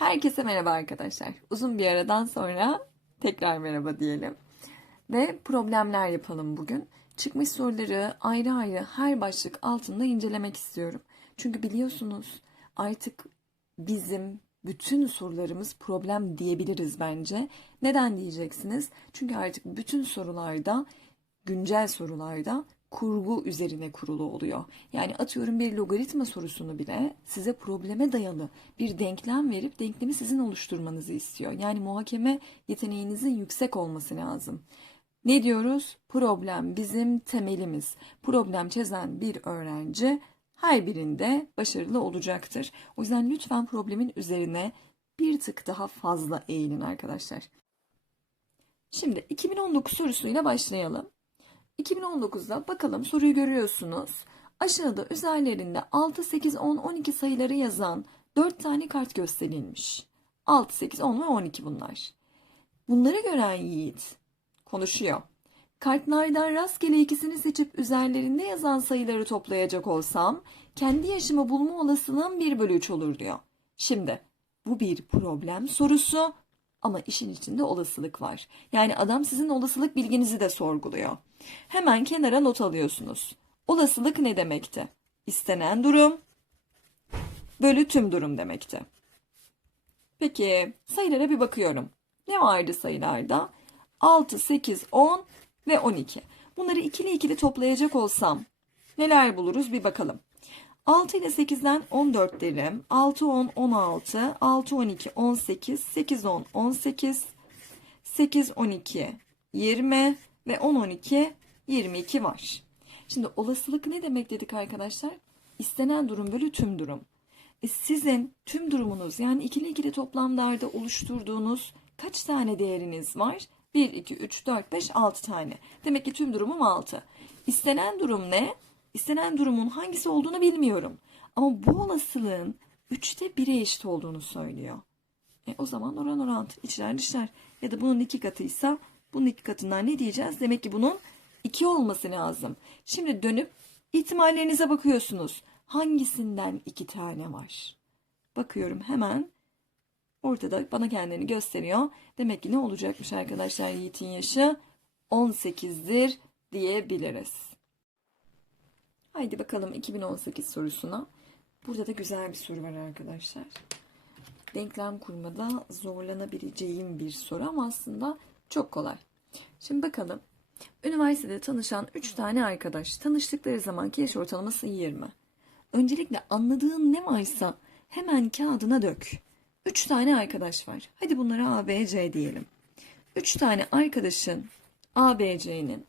Herkese merhaba arkadaşlar. Uzun bir aradan sonra tekrar merhaba diyelim. Ve problemler yapalım bugün. Çıkmış soruları ayrı ayrı her başlık altında incelemek istiyorum. Çünkü biliyorsunuz artık bizim bütün sorularımız problem diyebiliriz bence. Neden diyeceksiniz? Çünkü artık bütün sorularda, güncel sorularda kurgu üzerine kurulu oluyor. Yani atıyorum bir logaritma sorusunu bile size probleme dayalı bir denklem verip denklemi sizin oluşturmanızı istiyor. Yani muhakeme yeteneğinizin yüksek olması lazım. Ne diyoruz? Problem bizim temelimiz. Problem çözen bir öğrenci her birinde başarılı olacaktır. O yüzden lütfen problemin üzerine bir tık daha fazla eğilin arkadaşlar. Şimdi 2019 sorusuyla başlayalım. 2019'da bakalım soruyu görüyorsunuz. Aşağıda üzerlerinde 6, 8, 10, 12 sayıları yazan 4 tane kart gösterilmiş. 6, 8, 10 ve 12 bunlar. Bunları gören Yiğit konuşuyor. Kartlardan rastgele ikisini seçip üzerlerinde yazan sayıları toplayacak olsam kendi yaşımı bulma olasılığım 1 bölü 3 olur diyor. Şimdi bu bir problem sorusu ama işin içinde olasılık var. Yani adam sizin olasılık bilginizi de sorguluyor. Hemen kenara not alıyorsunuz. Olasılık ne demekti? İstenen durum bölü tüm durum demekti. Peki sayılara bir bakıyorum. Ne vardı sayılarda? 6, 8, 10 ve 12. Bunları ikili ikili toplayacak olsam neler buluruz bir bakalım. 6 ile 8'den 14 derim. 6, 10, 16. 6, 12, 18. 8, 10, 18. 8, 12, 20 ve 10, 12, 22 var. Şimdi olasılık ne demek dedik arkadaşlar? İstenen durum bölü tüm durum. E sizin tüm durumunuz yani ikili ikili toplamlarda oluşturduğunuz kaç tane değeriniz var? 1, 2, 3, 4, 5, 6 tane. Demek ki tüm durumum 6. İstenen durum ne? İstenen durumun hangisi olduğunu bilmiyorum. Ama bu olasılığın 3'te 1'e eşit olduğunu söylüyor. E, o zaman oran orantı içler dışlar. Ya da bunun iki katıysa bunun iki katından ne diyeceğiz? Demek ki bunun 2 olması lazım. Şimdi dönüp ihtimallerinize bakıyorsunuz. Hangisinden 2 tane var? Bakıyorum hemen. Ortada bana kendini gösteriyor. Demek ki ne olacakmış arkadaşlar Yiğit'in yaşı? 18'dir diyebiliriz. Haydi bakalım 2018 sorusuna. Burada da güzel bir soru var arkadaşlar. Denklem kurmada zorlanabileceğim bir soru ama aslında çok kolay. Şimdi bakalım. Üniversitede tanışan 3 tane arkadaş. Tanıştıkları zamanki yaş ortalaması 20. Öncelikle anladığın ne varsa hemen kağıdına dök. 3 tane arkadaş var. Hadi bunlara A, B, C diyelim. 3 tane arkadaşın A, B, C'nin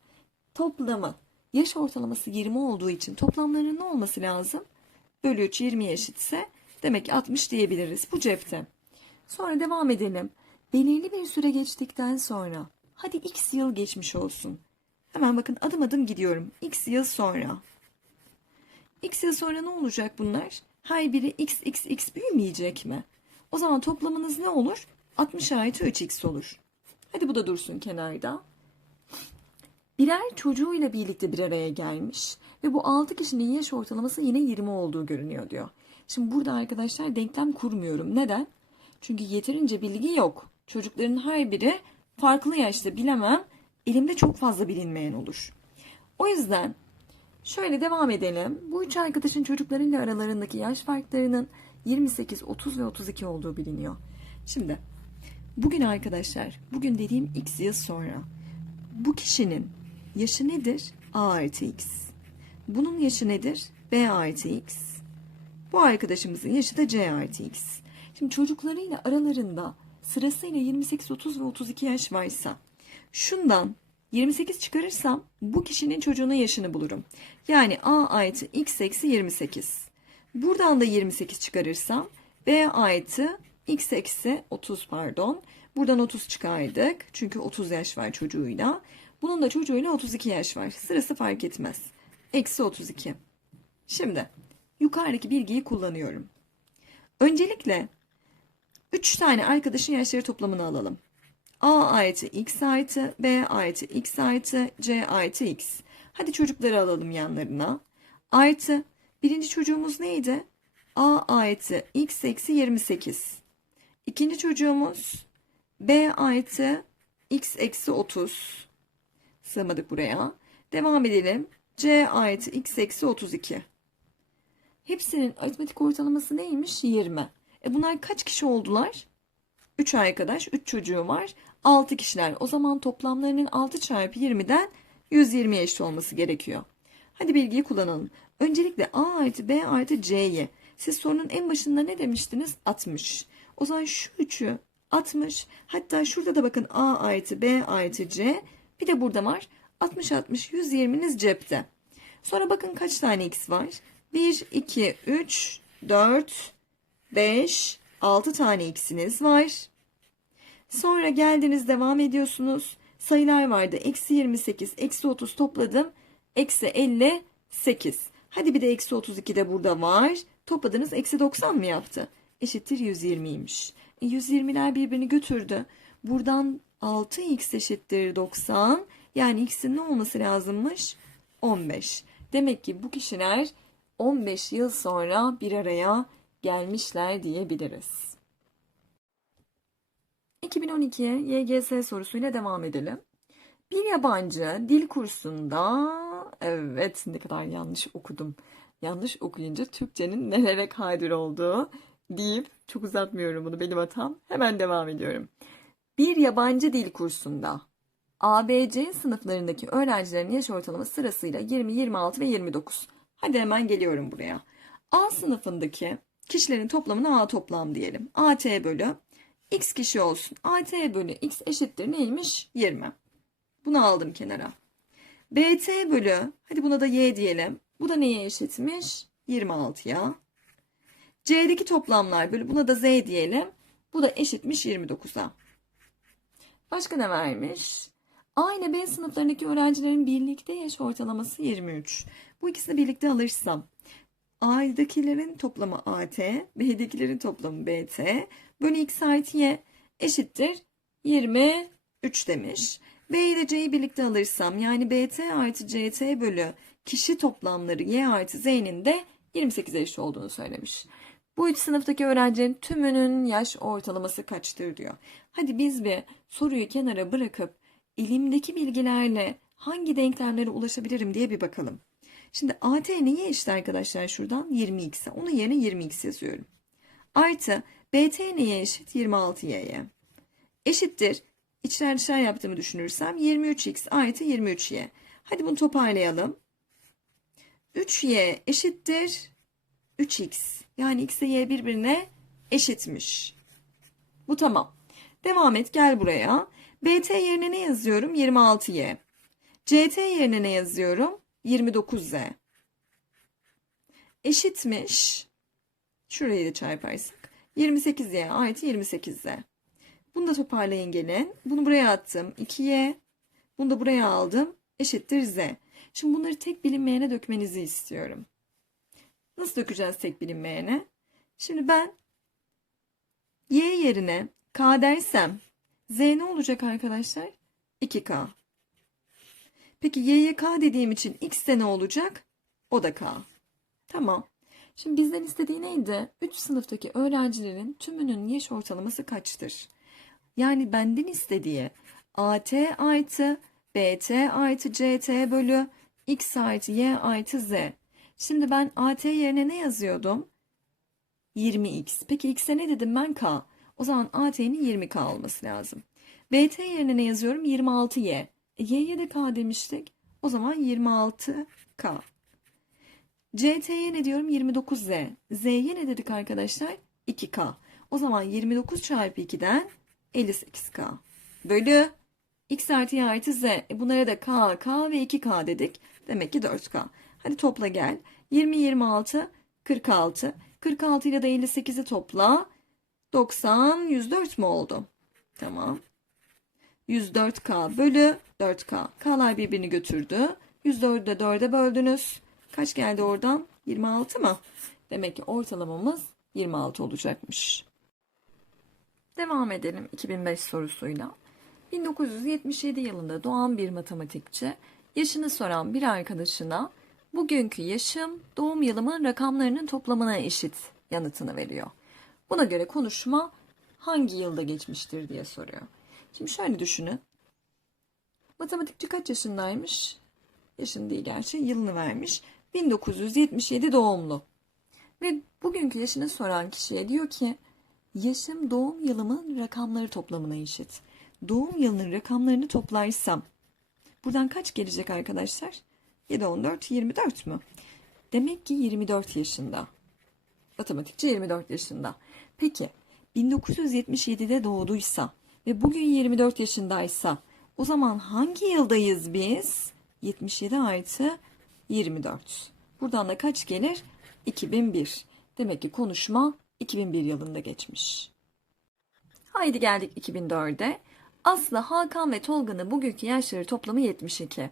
toplamı yaş ortalaması 20 olduğu için toplamlarının ne olması lazım? Bölü 3 20 eşitse demek ki 60 diyebiliriz. Bu cepte. Sonra devam edelim. Belirli bir süre geçtikten sonra hadi x yıl geçmiş olsun. Hemen bakın adım adım gidiyorum. X yıl sonra. X yıl sonra ne olacak bunlar? Her biri x x x büyümeyecek mi? O zaman toplamınız ne olur? 60 artı 3x olur. Hadi bu da dursun kenarda. Birer çocuğuyla birlikte bir araya gelmiş ve bu 6 kişinin yaş ortalaması yine 20 olduğu görünüyor diyor. Şimdi burada arkadaşlar denklem kurmuyorum. Neden? Çünkü yeterince bilgi yok. Çocukların her biri farklı yaşta bilemem. Elimde çok fazla bilinmeyen olur. O yüzden şöyle devam edelim. Bu üç arkadaşın çocuklarıyla aralarındaki yaş farklarının 28, 30 ve 32 olduğu biliniyor. Şimdi bugün arkadaşlar, bugün dediğim x yıl sonra bu kişinin yaşı nedir? A artı x. Bunun yaşı nedir? B artı x. Bu arkadaşımızın yaşı da C artı x. Şimdi çocuklarıyla aralarında sırasıyla 28, 30 ve 32 yaş varsa şundan 28 çıkarırsam bu kişinin çocuğunun yaşını bulurum. Yani A artı x eksi 28. Buradan da 28 çıkarırsam B artı x eksi 30 pardon. Buradan 30 çıkardık. Çünkü 30 yaş var çocuğuyla. Bunun da çocuğuyla 32 yaş var. Sırası fark etmez. Eksi 32. Şimdi yukarıdaki bilgiyi kullanıyorum. Öncelikle 3 tane arkadaşın yaşları toplamını alalım. A artı x artı B artı x artı C artı x. Hadi çocukları alalım yanlarına. Artı birinci çocuğumuz neydi? A artı x eksi 28. İkinci çocuğumuz B artı X eksi 30. Sığmadık buraya. Devam edelim. C artı X eksi 32. Hepsinin aritmetik ortalaması neymiş? 20. E bunlar kaç kişi oldular? 3 arkadaş, 3 çocuğu var. 6 kişiler. O zaman toplamlarının 6 çarpı 20'den 120 eşit olması gerekiyor. Hadi bilgiyi kullanalım. Öncelikle A artı B artı C'yi. Siz sorunun en başında ne demiştiniz? 60. O zaman şu üçü 60. Hatta şurada da bakın A artı B artı C. Bir de burada var. 60 60 120'niz cepte. Sonra bakın kaç tane x var? 1 2 3 4 5 6 tane x'iniz var. Sonra geldiniz devam ediyorsunuz. Sayılar vardı. Eksi 28, eksi 30 topladım. Eksi 58. Hadi bir de eksi 32 de burada var. Topladınız eksi 90 mı yaptı? Eşittir 120'ymiş. E, 120'ler birbirini götürdü. Buradan 6x eşittir 90. Yani x'in ne olması lazımmış? 15. Demek ki bu kişiler 15 yıl sonra bir araya gelmişler diyebiliriz. 2012 YGS sorusuyla devam edelim. Bir yabancı dil kursunda evet ne kadar yanlış okudum. Yanlış okuyunca Türkçenin nelere kadir olduğu deyip çok uzatmıyorum bunu benim hatam. Hemen devam ediyorum. Bir yabancı dil kursunda ABC sınıflarındaki öğrencilerin yaş ortalaması sırasıyla 20, 26 ve 29. Hadi hemen geliyorum buraya. A sınıfındaki kişilerin toplamına A toplam diyelim. AT bölü x kişi olsun. AT bölü x eşittir neymiş? 20. Bunu aldım kenara. BT bölü, hadi buna da y diyelim. Bu da neye eşitmiş? 26'ya. C'deki toplamlar bölü, buna da z diyelim. Bu da eşitmiş 29'a. Başka ne vermiş? A ile B sınıflarındaki öğrencilerin birlikte yaş ortalaması 23. Bu ikisini birlikte alırsam A'dakilerin toplamı AT, B'dekilerin toplamı BT bölü x artı eşittir 23 demiş. B ile C'yi birlikte alırsam yani BT artı CT bölü kişi toplamları y artı z'nin de 28 eşit olduğunu söylemiş. Bu üç sınıftaki öğrencilerin tümünün yaş ortalaması kaçtır diyor. Hadi biz bir soruyu kenara bırakıp elimdeki bilgilerle hangi denklemlere ulaşabilirim diye bir bakalım. Şimdi AT neye eşit arkadaşlar şuradan? 20x'e. Onun yerine 20x yazıyorum. Artı BT neye eşit? 26y'ye. Eşittir. İçler dışlar yaptığımı düşünürsem 23x artı 23y. Hadi bunu toparlayalım. 3y eşittir 3x. Yani x ile y birbirine eşitmiş. Bu tamam. Devam et gel buraya. BT yerine ne yazıyorum? 26y. CT yerine ne yazıyorum? 29z. Eşitmiş. Şurayı da çarparsak. 28y artı 28z. Bunu da toparlayın gelin. Bunu buraya attım. 2y. Bunu da buraya aldım. Eşittir z. Şimdi bunları tek bilinmeyene dökmenizi istiyorum. Nasıl dökeceğiz tek bilinmeyene? Şimdi ben y yerine k dersem z ne olacak arkadaşlar? 2k. Peki y'ye k dediğim için x de ne olacak? O da k. Tamam. Şimdi bizden istediği neydi? 3 sınıftaki öğrencilerin tümünün yaş ortalaması kaçtır? Yani benden istediği AT artı BT artı CT bölü X artı Y artı Z. Şimdi ben AT yerine ne yazıyordum? 20X. Peki X'e ne dedim ben? K. O zaman AT'nin 20K olması lazım. BT yerine ne yazıyorum? 26Y. E, Y'ye de K demiştik. O zaman 26K. CT'ye ne diyorum? 29Z. Z'ye ne dedik arkadaşlar? 2K. O zaman 29 çarpı 2'den 58K. Bölü X artı Y artı Z. E bunlara da K, K ve 2K dedik. Demek ki 4K. Hadi topla gel. 20, 26, 46. 46 ile de 58'i topla. 90, 104 mu oldu? Tamam. 104K bölü 4K. K'lar birbirini götürdü. 104'ü de 4'e böldünüz. Kaç geldi oradan? 26 mı? Demek ki ortalamamız 26 olacakmış. Devam edelim 2005 sorusuyla. 1977 yılında doğan bir matematikçi yaşını soran bir arkadaşına bugünkü yaşım doğum yılımın rakamlarının toplamına eşit yanıtını veriyor. Buna göre konuşma hangi yılda geçmiştir diye soruyor. Şimdi şöyle düşünün. Matematikçi kaç yaşındaymış? Yaşını değil gerçi yılını vermiş. 1977 doğumlu. Ve bugünkü yaşını soran kişiye diyor ki yaşım doğum yılımın rakamları toplamına eşit. Doğum yılının rakamlarını toplarsam buradan kaç gelecek arkadaşlar? 7, 14, 24 mü? Demek ki 24 yaşında. Matematikçi 24 yaşında. Peki 1977'de doğduysa ve bugün 24 yaşındaysa o zaman hangi yıldayız biz? 77 artı 24. Buradan da kaç gelir? 2001. Demek ki konuşma 2001 yılında geçmiş. Haydi geldik 2004'e. Aslı, Hakan ve Tolga'nın bugünkü yaşları toplamı 72.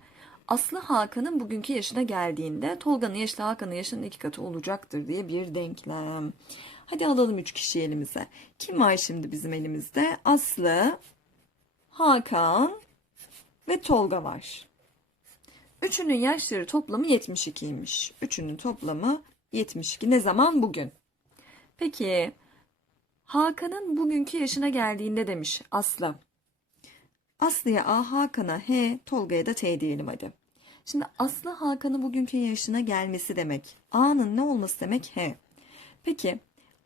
Aslı Hakan'ın bugünkü yaşına geldiğinde Tolga'nın yaşlı Hakan'ın yaşının iki katı olacaktır diye bir denklem. Hadi alalım üç kişi elimize. Kim var şimdi bizim elimizde? Aslı, Hakan ve Tolga var. Üçünün yaşları toplamı 72'ymiş. Üçünün toplamı 72. Ne zaman? Bugün. Peki Hakan'ın bugünkü yaşına geldiğinde demiş Aslı. Aslı'ya A, Hakan'a H, Tolga'ya da T diyelim hadi. Şimdi Aslı Hakan'ın bugünkü yaşına gelmesi demek. A'nın ne olması demek? H. Peki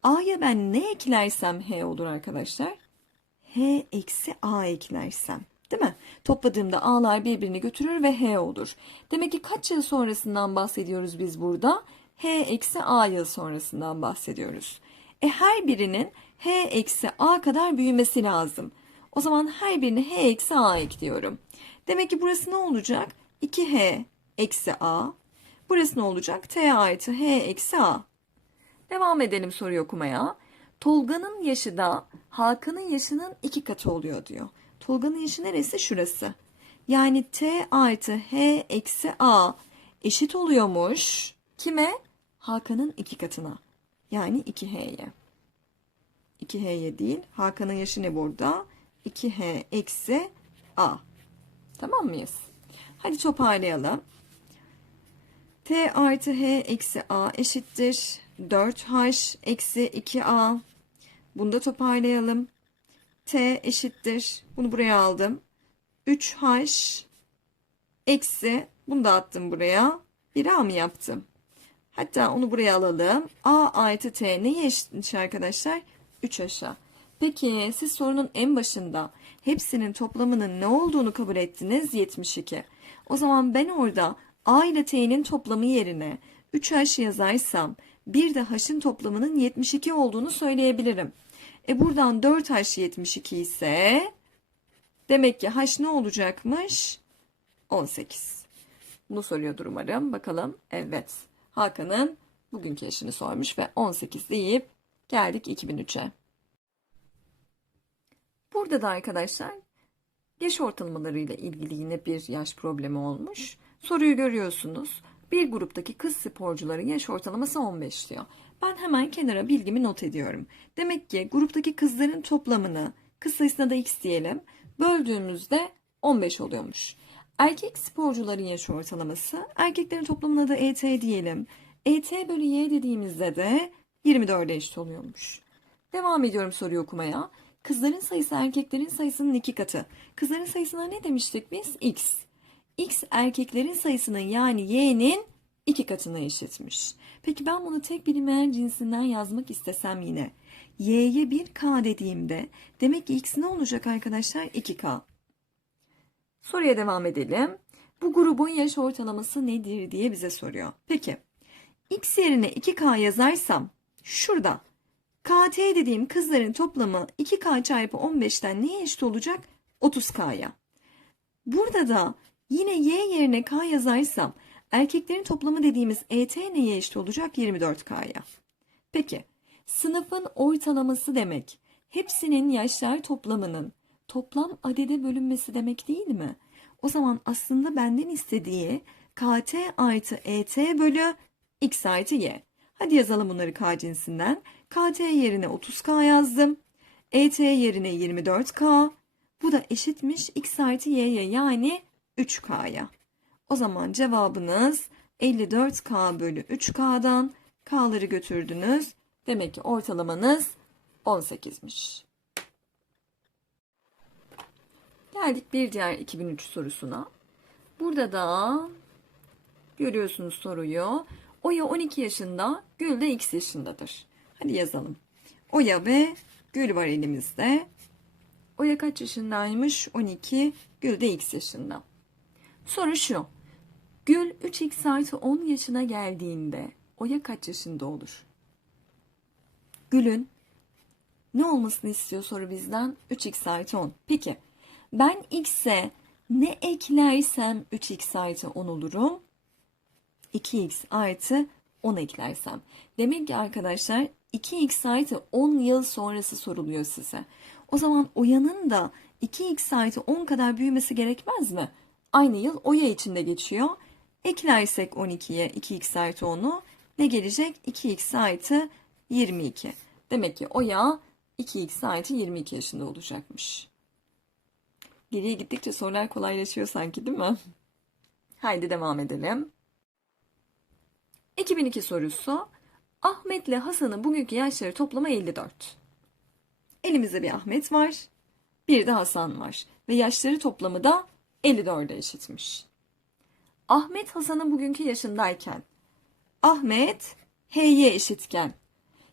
A'ya ben ne eklersem H olur arkadaşlar? H eksi A eklersem. Değil mi? Topladığımda A'lar birbirini götürür ve H olur. Demek ki kaç yıl sonrasından bahsediyoruz biz burada? H eksi A yıl sonrasından bahsediyoruz. E her birinin H eksi A kadar büyümesi lazım. O zaman her birine H eksi A ekliyorum. Demek ki burası ne olacak? 2H eksi A. Burası ne olacak? T artı H eksi A. Devam edelim soruyu okumaya. Tolga'nın yaşı da Hakan'ın yaşının iki katı oluyor diyor. Tolga'nın yaşı neresi? Şurası. Yani T artı H eksi A eşit oluyormuş. Kime? Hakan'ın iki katına. Yani 2H'ye. 2H'ye değil. Hakan'ın yaşı ne burada? 2H eksi A. Tamam mıyız? Hadi toparlayalım. T artı H eksi A eşittir. 4H eksi 2A. Bunu da toparlayalım. T eşittir. Bunu buraya aldım. 3H eksi. Bunu da attım buraya. 1A mı yaptım? Hatta onu buraya alalım. A artı T neye eşitmiş arkadaşlar? 3 aşağı. Peki siz sorunun en başında hepsinin toplamının ne olduğunu kabul ettiniz? 72. O zaman ben orada A ile T'nin toplamı yerine 3H yazarsam bir de H'ın toplamının 72 olduğunu söyleyebilirim. E buradan 4H 72 ise demek ki H ne olacakmış? 18. Bunu soruyordur umarım. Bakalım. Evet. Hakan'ın bugünkü yaşını sormuş ve 18 deyip geldik 2003'e. Burada da arkadaşlar yaş ortalamalarıyla ilgili yine bir yaş problemi olmuş. Soruyu görüyorsunuz. Bir gruptaki kız sporcuların yaş ortalaması 15 diyor. Ben hemen kenara bilgimi not ediyorum. Demek ki gruptaki kızların toplamını kız sayısına da x diyelim. Böldüğümüzde 15 oluyormuş. Erkek sporcuların yaş ortalaması erkeklerin toplamına da ET diyelim. ET bölü Y dediğimizde de 24'e eşit oluyormuş. Devam ediyorum soruyu okumaya. Kızların sayısı erkeklerin sayısının iki katı. Kızların sayısına ne demiştik biz? X. X erkeklerin sayısının yani Y'nin iki katına eşitmiş. Peki ben bunu tek bilinmeyen cinsinden yazmak istesem yine. Y'ye 1K dediğimde demek ki X ne olacak arkadaşlar? 2K. Soruya devam edelim. Bu grubun yaş ortalaması nedir diye bize soruyor. Peki X yerine 2K yazarsam şurada KT dediğim kızların toplamı 2K çarpı 15'ten neye eşit olacak? 30K'ya. Burada da yine Y yerine K yazarsam erkeklerin toplamı dediğimiz ET neye eşit olacak? 24K'ya. Peki sınıfın ortalaması demek hepsinin yaşlar toplamının toplam adede bölünmesi demek değil mi? O zaman aslında benden istediği KT artı ET bölü X artı Y. Hadi yazalım bunları K cinsinden. KT yerine 30K yazdım. ET yerine 24K. Bu da eşitmiş X artı Y'ye yani 3K'ya. O zaman cevabınız 54K bölü 3K'dan K'ları götürdünüz. Demek ki ortalamanız 18'miş. Geldik bir diğer 2003 sorusuna. Burada da görüyorsunuz soruyu. Oya 12 yaşında, Gül de X yaşındadır. Hadi yazalım. Oya ve Gül var elimizde. Oya kaç yaşındaymış? 12. Gül de X yaşında. Soru şu. Gül 3x artı 10 yaşına geldiğinde Oya kaç yaşında olur? Gül'ün ne olmasını istiyor soru bizden? 3x artı 10. Peki ben x'e ne eklersem 3x artı 10 olurum? 2x artı 10 eklersem. Demek ki arkadaşlar 2x artı 10 yıl sonrası soruluyor size. O zaman Oya'nın da 2x artı 10 kadar büyümesi gerekmez mi? Aynı yıl Oya içinde geçiyor. Eklersek 12'ye 2x artı 10'u ne gelecek? 2x artı 22. Demek ki Oya 2x artı 22 yaşında olacakmış. Geriye gittikçe sorular kolaylaşıyor sanki değil mi? Haydi devam edelim. 2002 sorusu. Ahmet ile Hasan'ın bugünkü yaşları toplamı 54. Elimizde bir Ahmet var, bir de Hasan var ve yaşları toplamı da 54'e eşitmiş. Ahmet Hasan'ın bugünkü yaşındayken Ahmet H'ye eşitken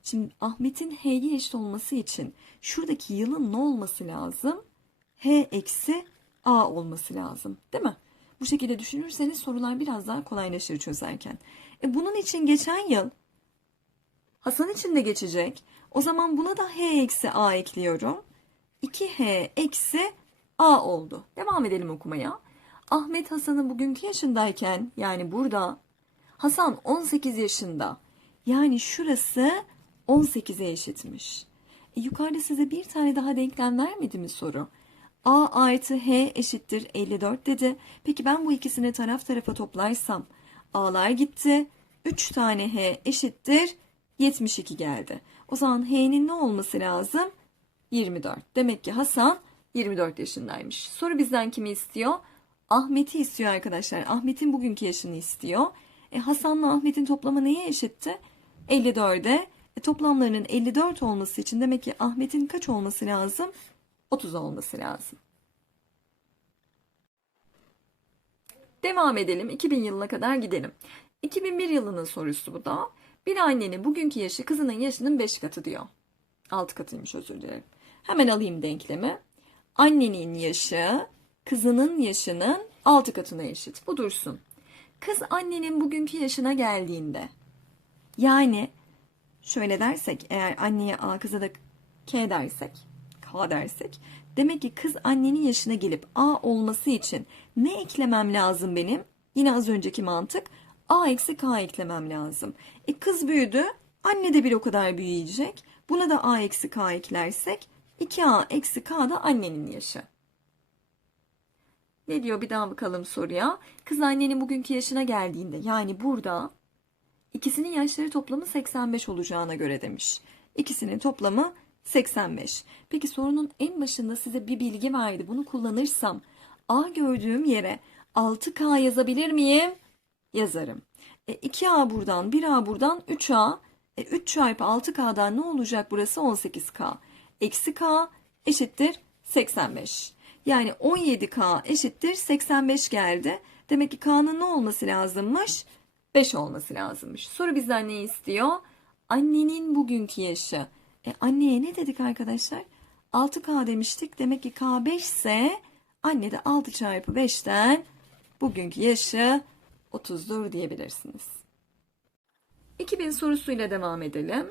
Şimdi Ahmet'in H'ye eşit olması için şuradaki yılın ne olması lazım? H eksi A olması lazım. Değil mi? Bu şekilde düşünürseniz sorular biraz daha kolaylaşır çözerken. E bunun için geçen yıl Hasan için de geçecek. O zaman buna da H eksi A ekliyorum. 2H eksi A oldu. Devam edelim okumaya. Ahmet Hasan'ın bugünkü yaşındayken yani burada Hasan 18 yaşında. Yani şurası 18'e eşitmiş. E, yukarıda size bir tane daha denklem vermedi mi soru? A artı H eşittir 54 dedi. Peki ben bu ikisini taraf tarafa toplarsam A'lar gitti. 3 tane H eşittir 72 geldi. O zaman H'nin ne olması lazım? 24. Demek ki Hasan 24 yaşındaymış. Soru bizden kimi istiyor? Ahmet'i istiyor arkadaşlar. Ahmet'in bugünkü yaşını istiyor. E, Hasan'la Ahmet'in toplamı neye eşitti? 54'e. E, toplamlarının 54 olması için demek ki Ahmet'in kaç olması lazım? 30 olması lazım. Devam edelim. 2000 yılına kadar gidelim. 2001 yılının sorusu bu da. Bir annenin bugünkü yaşı kızının yaşının 5 katı diyor. 6 katıymış özür dilerim. Hemen alayım denklemi. Annenin yaşı kızının yaşının 6 katına eşit. Bu dursun. Kız annenin bugünkü yaşına geldiğinde yani şöyle dersek eğer anneye A kıza da K dersek K dersek demek ki kız annenin yaşına gelip A olması için ne eklemem lazım benim? Yine az önceki mantık A eksi K eklemem lazım. E kız büyüdü anne de bir o kadar büyüyecek. Buna da A eksi K eklersek 2A eksi K da annenin yaşı. Ne diyor bir daha bakalım soruya. Kız annenin bugünkü yaşına geldiğinde yani burada ikisinin yaşları toplamı 85 olacağına göre demiş. İkisinin toplamı 85. Peki sorunun en başında size bir bilgi verdi. Bunu kullanırsam A gördüğüm yere 6K yazabilir miyim? Yazarım. E, 2A buradan, 1A buradan, 3A. E, 3 çarpı 6K'dan ne olacak burası? 18K. Eksi K eşittir 85. Yani 17K eşittir 85 geldi. Demek ki K'nın ne olması lazımmış? 5 olması lazımmış. Soru bizden ne istiyor? Annenin bugünkü yaşı. E anneye ne dedik arkadaşlar? 6K demiştik. Demek ki K 5 ise anne de 6 çarpı 5'ten bugünkü yaşı 30'dur diyebilirsiniz. 2000 sorusuyla devam edelim.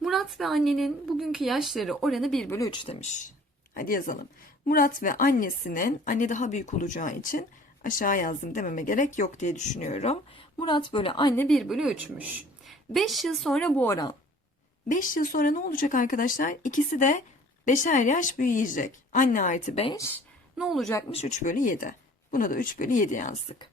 Murat ve annenin bugünkü yaşları oranı 1 bölü 3 demiş. Hadi yazalım. Murat ve annesinin, anne daha büyük olacağı için aşağı yazdım dememe gerek yok diye düşünüyorum. Murat bölü anne 1 bölü 3'müş. 5 yıl sonra bu oran. 5 yıl sonra ne olacak arkadaşlar? İkisi de 5'er yaş büyüyecek. Anne artı 5 ne olacakmış? 3 bölü 7. Buna da 3 bölü 7 yazdık.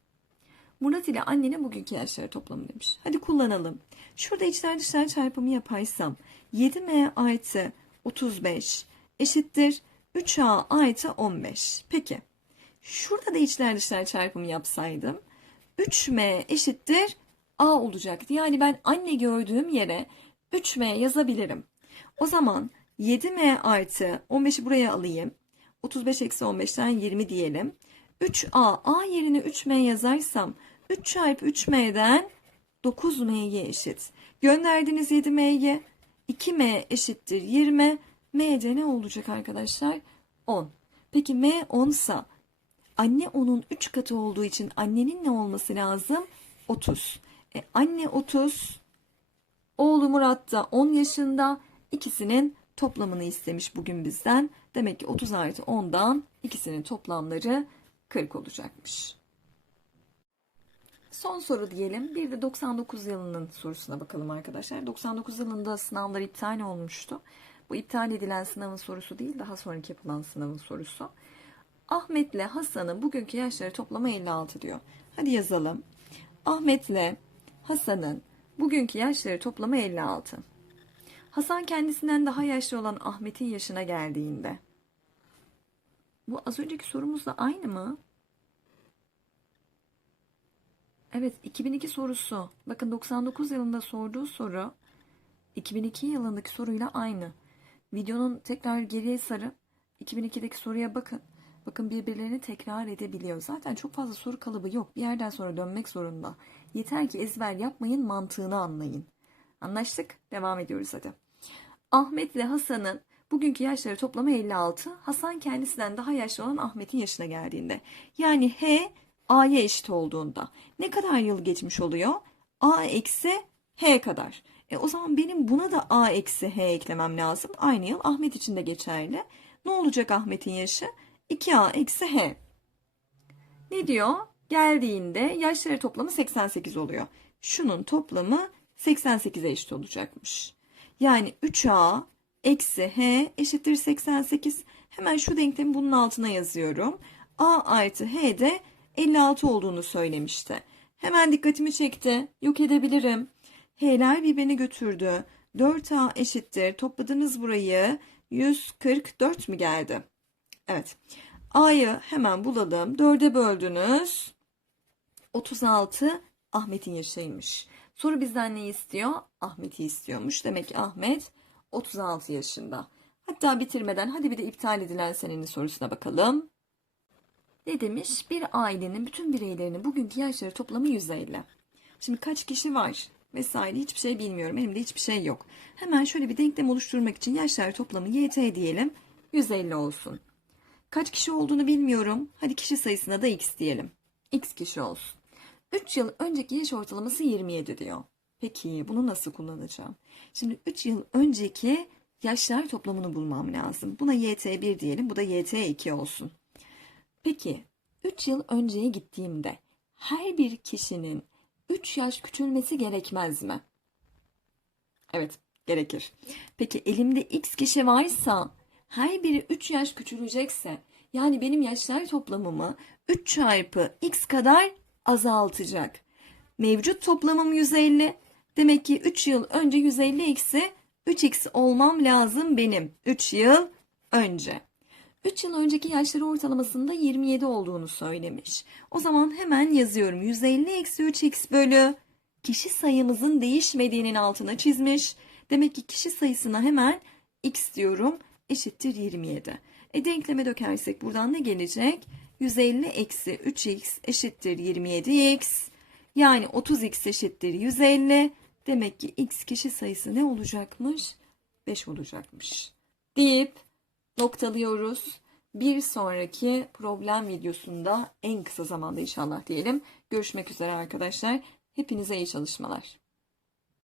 Murat ile annenin bugünkü yaşları toplamı demiş. Hadi kullanalım. Şurada içler dışlar çarpımı yaparsam 7m artı 35 eşittir 3a artı 15. Peki. Şurada da içler dışlar çarpımı yapsaydım 3m eşittir a olacaktı. Yani ben anne gördüğüm yere 3m yazabilirim. O zaman 7m artı 15'i buraya alayım. 35 eksi 15'ten 20 diyelim. 3A, A yerine 3M yazarsam 3 çarpı 3M'den 9M'ye eşit. Gönderdiğiniz 7M'ye 2M eşittir 20. M'de ne olacak arkadaşlar? 10. Peki M 10 sa anne onun 3 katı olduğu için annenin ne olması lazım? 30. E, anne 30, oğlu Murat da 10 yaşında. İkisinin toplamını istemiş bugün bizden. Demek ki 30 artı 10'dan ikisinin toplamları 40 olacakmış. Son soru diyelim. Bir de 99 yılının sorusuna bakalım arkadaşlar. 99 yılında sınavlar iptal olmuştu. Bu iptal edilen sınavın sorusu değil, daha sonraki yapılan sınavın sorusu. Ahmet'le Hasan'ın bugünkü yaşları toplamı 56 diyor. Hadi yazalım. Ahmet'le Hasan'ın bugünkü yaşları toplamı 56. Hasan kendisinden daha yaşlı olan Ahmet'in yaşına geldiğinde. Bu az önceki sorumuzla aynı mı? Evet, 2002 sorusu. Bakın 99 yılında sorduğu soru 2002 yılındaki soruyla aynı. Videonun tekrar geriye sarıp 2002'deki soruya bakın. Bakın birbirlerini tekrar edebiliyor. Zaten çok fazla soru kalıbı yok. Bir yerden sonra dönmek zorunda. Yeter ki ezber yapmayın, mantığını anlayın. Anlaştık? Devam ediyoruz hadi. Ahmet ve Hasan'ın bugünkü yaşları toplamı 56. Hasan kendisinden daha yaşlı olan Ahmet'in yaşına geldiğinde. Yani H A'ya eşit olduğunda. Ne kadar yıl geçmiş oluyor? A eksi H kadar. E o zaman benim buna da A eksi H eklemem lazım. Aynı yıl Ahmet için de geçerli. Ne olacak Ahmet'in yaşı? 2A eksi H. Ne diyor? Geldiğinde yaşları toplamı 88 oluyor. Şunun toplamı 88'e eşit olacakmış. Yani 3A eksi H eşittir 88. Hemen şu denklemi bunun altına yazıyorum. A artı H de 56 olduğunu söylemişti. Hemen dikkatimi çekti. Yok edebilirim. H'ler birbirini götürdü. 4A eşittir. Topladınız burayı. 144 mi geldi? Evet. A'yı hemen bulalım. 4'e böldünüz. 36 Ahmet'in yaşıymış. Soru bizden ne istiyor? Ahmet'i istiyormuş. Demek ki Ahmet 36 yaşında. Hatta bitirmeden hadi bir de iptal edilen senenin sorusuna bakalım. Ne demiş? Bir ailenin bütün bireylerinin bugünkü yaşları toplamı 150. Şimdi kaç kişi var vesaire hiçbir şey bilmiyorum. Elimde hiçbir şey yok. Hemen şöyle bir denklem oluşturmak için yaşlar toplamı YT diyelim. 150 olsun. Kaç kişi olduğunu bilmiyorum. Hadi kişi sayısına da X diyelim. X kişi olsun. 3 yıl önceki yaş ortalaması 27 diyor. Peki bunu nasıl kullanacağım? Şimdi 3 yıl önceki yaşlar toplamını bulmam lazım. Buna YT1 diyelim. Bu da YT2 olsun. Peki 3 yıl önceye gittiğimde her bir kişinin 3 yaş küçülmesi gerekmez mi? Evet, gerekir. Peki elimde X kişi varsa her biri 3 yaş küçülecekse yani benim yaşlar toplamımı 3 çarpı X kadar azaltacak. Mevcut toplamım 150. Demek ki 3 yıl önce 150 eksi 3x olmam lazım benim. 3 yıl önce. 3 yıl önceki yaşları ortalamasında 27 olduğunu söylemiş. O zaman hemen yazıyorum. 150 eksi 3x bölü kişi sayımızın değişmediğinin altına çizmiş. Demek ki kişi sayısına hemen x diyorum eşittir 27. E denkleme dökersek buradan ne gelecek? 150 eksi 3x eşittir 27x. Yani 30x eşittir 150. Demek ki x kişi sayısı ne olacakmış? 5 olacakmış. Deyip noktalıyoruz. Bir sonraki problem videosunda en kısa zamanda inşallah diyelim. Görüşmek üzere arkadaşlar. Hepinize iyi çalışmalar.